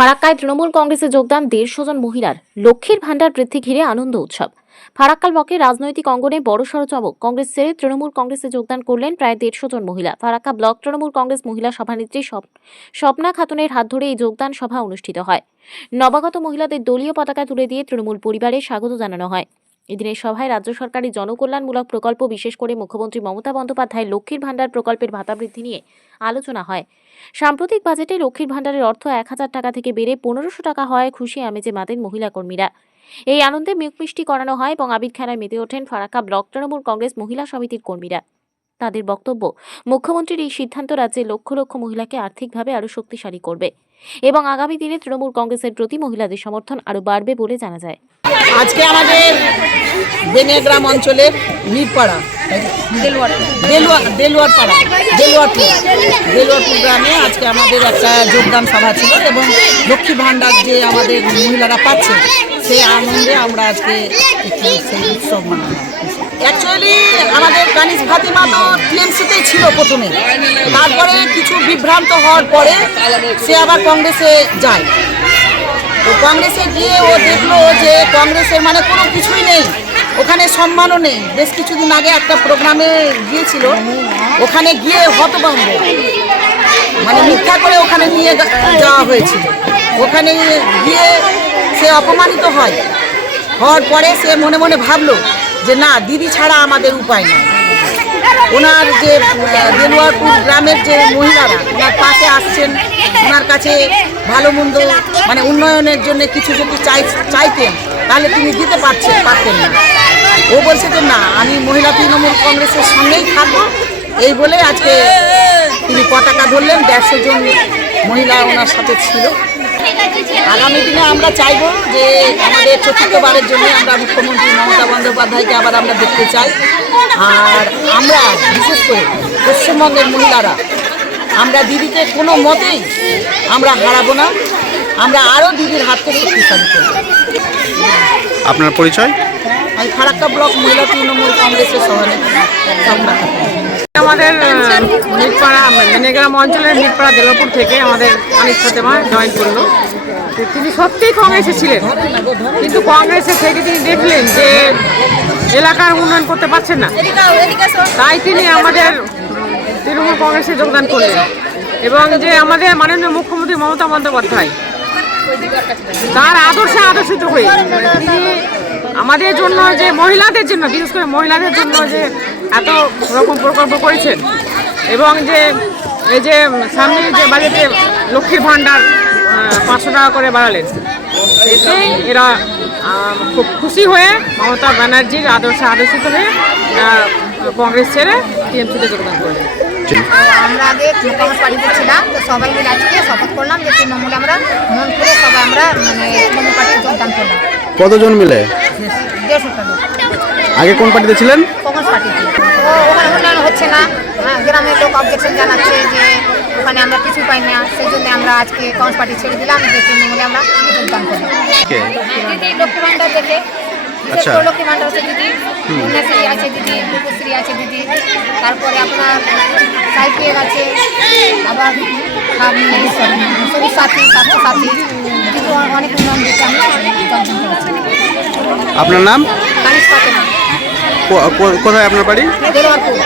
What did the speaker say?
ফারাক্কায় তৃণমূল কংগ্রেসে যোগদান 150 জন মহিলার। লক্ষ্মীর ভান্ডার বৃদ্ধি ঘিরে আনন্দ উৎসব। ফারাক্কাল ব্লকে রাজনৈতিক অঙ্গনে বড়সড় চমক। কংগ্রেস ছেড়ে তৃণমূল কংগ্রেসে যোগদান করলেন প্রায় 150 জন মহিলা। ফারাক্কা ব্লক তৃণমূল কংগ্রেস মহিলা সভানেত্রী স্বপ্না খাতুনের হাত ধরে এই যোগদান সভা অনুষ্ঠিত হয়। নবাগত মহিলাদের দলীয় পতাকা তুলে দিয়ে তৃণমূল পরিবারে স্বাগত জানানো হয়। এদিনের সভায় রাজ্য সরকারের জনকল্যাণমূলক প্রকল্প, বিশেষ করে মুখ্যমন্ত্রী মমতা বন্দ্যোপাধ্যায়ের লক্ষ্মীর ভান্ডার প্রকল্পের ভাতা বৃদ্ধি নিয়ে আলোচনা হয়। সাম্প্রতিক বাজেটে লক্ষ্মীর ভান্ডারের অর্থ 1000 টাকা থেকে বেড়ে 1500 টাকা হয়। খুশি আমেজে মাতেন মহিলা কর্মীরা। এই আনন্দে মুখ মিষ্টি করানো হয় এবং আবির খেলায় মেতে ওঠেন ফারাক্কা ব্লক তৃণমূল কংগ্রেস মহিলা সমিতির কর্মীরা। তাদের বক্তব্য, মুখ্যমন্ত্রীর এই সিদ্ধান্ত রাজ্যে লক্ষ লক্ষ মহিলাকে আর্থিকভাবে আরও শক্তিশালী করবে এবং আগামী দিনে তৃণমূল কংগ্রেসের প্রতি মহিলাদের সমর্থন আরও বাড়বে বলে জানা যায়। আজকে আমাদের বেনেগ্রাম অঞ্চলের মিরপাড়া দেলোয়ারপুর গ্রামে আজকে আমাদের একটা যোগদান সভা ছিল এবং লক্ষ্মী ভান্ডার যে আমাদের মহিলারা পাচ্ছে সেই আনন্দে আমরা আজকে সেই উৎসব মানালাম। অ্যাকচুয়ালি আমাদের কানিজ ফাতিমা তো টিএমসিতেই ছিল প্রথমে, তারপরে কিছু বিভ্রান্ত হওয়ার পরে সে আবার কংগ্রেসে যায়। তো কংগ্রেসে গিয়ে ও দেখলো যে কংগ্রেসের মানে কোনো কিছুই নেই, ওখানে সম্মানও নেই। বেশ কিছুদিন আগে একটা প্রোগ্রামে গিয়েছিল, ওখানে গিয়ে হতভম্ব, মানে মিথ্যা করে ওখানে নিয়ে যাওয়া হয়েছিল। ওখানে গিয়ে সে অপমানিত হওয়ার পরে সে মনে মনে ভাবলো যে না, দিদি ছাড়া আমাদের উপায় নেই। ওনার যে দেলোয়ারপুর গ্রামের যে মহিলারা ওনার পাশে আসছেন, ওনার কাছে ভালো মন্দ মানে উন্নয়নের জন্য কিছু যদি চাইতেন তাহলে তিনি দিতে পারতেন না। ও বলছে যে না, আমি মহিলা তৃণমূল কংগ্রেসের সঙ্গেই থাকবো। এই বলে আজকে তিনি পতাকা ধরলেন। 150 জন মহিলা ওনার সাথে ছিল। আগামী দিনে আমরা চাইব যে আমাদের চতুর্থবারের জন্য আমরা মুখ্যমন্ত্রী মমতা বন্দ্যোপাধ্যায়কে আবার আমরা দেখতে চাই। আর আমরা বিশেষ করে পশ্চিমবঙ্গের মহিলারা আমরা দিদিকে কোনো মতেই আমরা হারাবো না, আমরা আরও দিদির হাতকে শক্তিশালী করব। আপনার পরিচয়? আমি ফারাক্কা ব্লক মহিলা তৃণমূল কংগ্রেসের সভানেত্রী। আমাদের মিরপাড়া বেনেগ্রাম অঞ্চলের মিরপাড়া দেলোয়ারপুর থেকে আমাদের কানিজ ফাতিমা জয়েন করলো। তিনি সত্যিই কংগ্রেসে ছিলেন, কিন্তু কংগ্রেসে থেকে তিনি দেখলেন যে এলাকার উন্নয়ন করতে পারছেন না, তাই তিনি আমাদের তৃণমূল কংগ্রেসে যোগদান করলেন। এবং যে আমাদের মাননীয় মুখ্যমন্ত্রী মমতা বন্দ্যোপাধ্যায় তার আদর্শে আদর্শিত হয়ে তিনি আমাদের জন্য যে মহিলাদের জন্য, বিশেষ করে মহিলাদের জন্য যে এত রকম প্রকল্প করেছেন এবং যে এই যে সামনে যে বাজেটে লক্ষ্মীর ভান্ডার 500 টাকা করে বাড়ালেন, এতেই এরা খুব খুশি হয়ে মমতা ব্যানার্জির আদর্শে আদর্শিত হয়ে কংগ্রেস ছেড়ে টিএমসিতে যোগদান করলেন। আমরা আগে কংগ্রেস পার্টিতে ছিলাম, তো সবাই মিলে আজকে শপথ করলাম যে তৃণমূলে আমরা মন করে সবাই আমরা তৃণমূল পার্টিতে যোগদান করলাম। কতজন মিলে? 150টা লোক। আগে কোন পার্টিতে ছিলেন? কংগ্রেস পার্টিতে। ওখানে উন্নয়ন হচ্ছে না, গ্রামের লোক অবজেকশন জানাচ্ছে যে ওখানে আমরা কিছু পাই না, সেই জন্য আমরা আজকে কংগ্রেস পার্টি ছেড়ে দিলাম, যে তৃণমূলে আমরা যোগদান করলাম। দিদি লক্ষ্মী ভান্ডার দেখে, বিশেষ করে লক্ষ্মী ভান্ডার আছে দিদি, কন্যাশ্রী আছে দিদি, রূপশ্রী আছে দিদি, তারপরে আপনার সাইকেল আছে, আবার শরীর সাথী, স্বাস্থ্য সাথী, দিদি অনেক উন্নয়ন দেখে আমি যোগদান করেছি। আপনার নাম? কানিজ ফাতিমা। কোথায় আপনার বাড়ি? দেলোয়ারপুর।